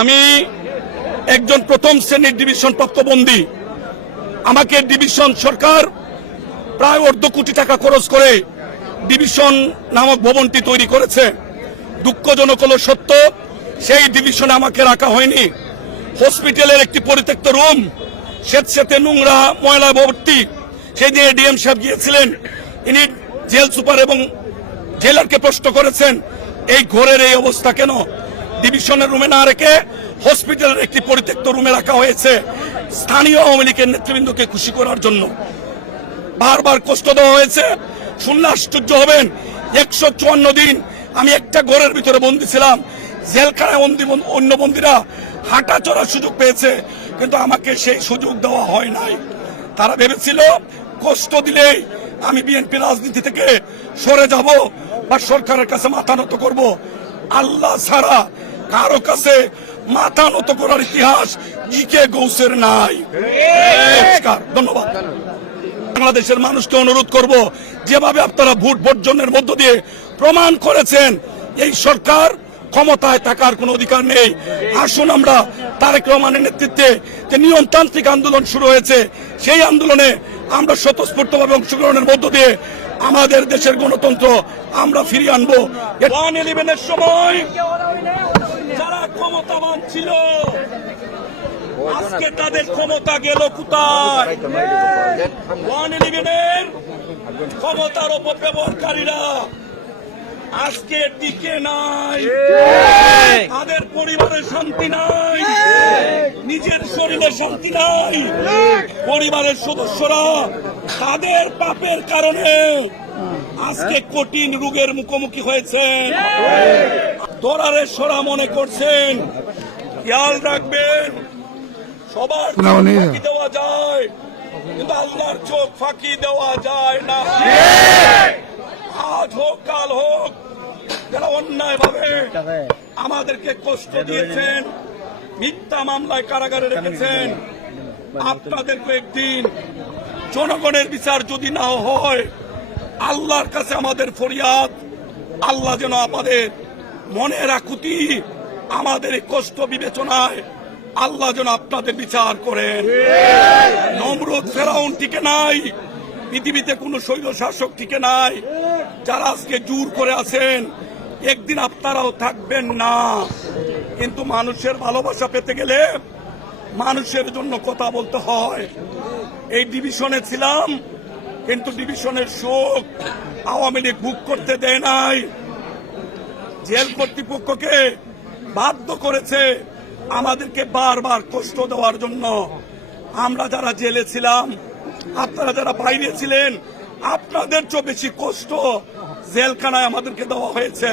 আমি একজন প্রথম শ্রেণীর ডিভিশন প্রাপ্ত বন্দী। আমাকে ডিভিশন সরকার প্রায় 1.5 কোটি টাকা খরচ করে ডিভিশন নামক ভবনটি তৈরি করেছে। দুঃখজনক হলো সত্য, সেই ডিভিশনে আমাকে রাখা হয়নি। হসপিটালের একটি পরিত্যক্ত রুম, স্বেচ্ছাতে নোংরা ময়লা ভর্তি। সেই যে এডিএম সাহেব গিয়েছিলেন, ইনি জেল সুপার এবং জেলারকে প্রশ্ন করেছেন এই ঘরের এই অবস্থা কেন। ডিভিশনের রুমে না রেখে হসপিটালের একটি পরিত্যক্ত রুমে রাখা হয়েছে স্থানীয় আওয়ামী লীগের নেতৃবৃন্দকে খুশি করার জন্য। বারবার কষ্ট দেওয়া হয়েছে। শুনলে আশ্চর্য হবেন, 154 দিন আমি একটা ঘরের ভিতরে বন্দী ছিলাম। জেলখানায় অন্য বন্দীরা হাঁটা চড়ার সুযোগ পেয়েছে, কিন্তু আমাকে সেই সুযোগ দেওয়া হয় নাই। তারা ভেবেছিল কষ্ট দিলেই আমি বিএনপি রাজনীতি থেকে সরে যাব বা সরকারের কাছে মাথা নত করব। আল্লাহ ছাড়া কারো কাছে মাথা নত করার ইতিহাস জিকে গৌসের নাই। ধন্যবাদ। বাংলাদেশের মানুষকে অনুরোধ করব, যেভাবে আপনারা ভোট বর্জনের মধ্য দিয়ে প্রমাণ করেছেন এই সরকার ক্ষমতায় থাকার কোন অধিকার নেই, আসুন আমরা তারেক রহমানের নেতৃত্বে যে নিয়মতান্ত্রিক আন্দোলন শুরু হয়েছে সেই আন্দোলনে আমরা স্বতঃস্ফূর্তভাবে অংশগ্রহণের মধ্য দিয়ে আমাদের দেশের গণতন্ত্র আমরা ফিরিয়ে আনবো। 111-এর সময় যারা ক্ষমতাবান ছিল আজকে তাদের ক্ষমতা গেল কোথায়? 111-এর ক্ষমতার অপব্যবহারকারীরা আজকে টিকে নাই, তাদের পরিবারের শান্তি নাই, নিজের শরীরে শান্তি নাই, পরিবারের সদস্যরা তাদের পাপের কারণে আজকে কঠিন রোগের মুখোমুখি হয়েছেন। দরারে সরা মনে করছেন, খেয়াল রাখবেন সবার ফাঁকি দেওয়া যায় কিন্তু আল্লাহর চোখ ফাঁকি দেওয়া যায় না। আজ হোক কাল হোক যারা অন্যায় ভাবে আমাদেরকে কষ্ট দিয়েছেন, মিথ্যা মামলায় কারাগারে রেখেছেন, আপনাদেরকে একদিন জনগণের বিচার যদি না হয়, আল্লাহর কাছে আমাদের ফরিয়াদ, আল্লাহ যেন আমাদের মনের আকুতি, আমাদের এই কষ্ট বিবেচনায় আল্লাহ যেন আপনাদের বিচার করেন। নমরুদ ফেরাউন টিকে নাই, পৃথিবীতে কোন শৈল শাসক টিকে নাই। যারা আজকে জোর করে আছেন একদিন আপনারাও থাকবেন না। কিন্তু মানুষের ভালোবাসা পেতে গেলে মানুষের জন্য কথা বলতে হয়। এই ডিভিশনে ছিলাম, কিন্তু ডিভিশনের সুখ আওয়ামী লীগ ভোগ করতে দেয় নাই। জেল কর্তৃপক্ষকে বাধ্য করেছে আমাদেরকে বারবার কষ্ট দেওয়ার জন্য। আমরা যারা জেলে ছিলাম, আপনারা যারা বাইরে ছিলেন, আপনাদের চেয়ে বেশি কষ্ট জেলখানায় আমাদেরকে দেওয়া হয়েছে।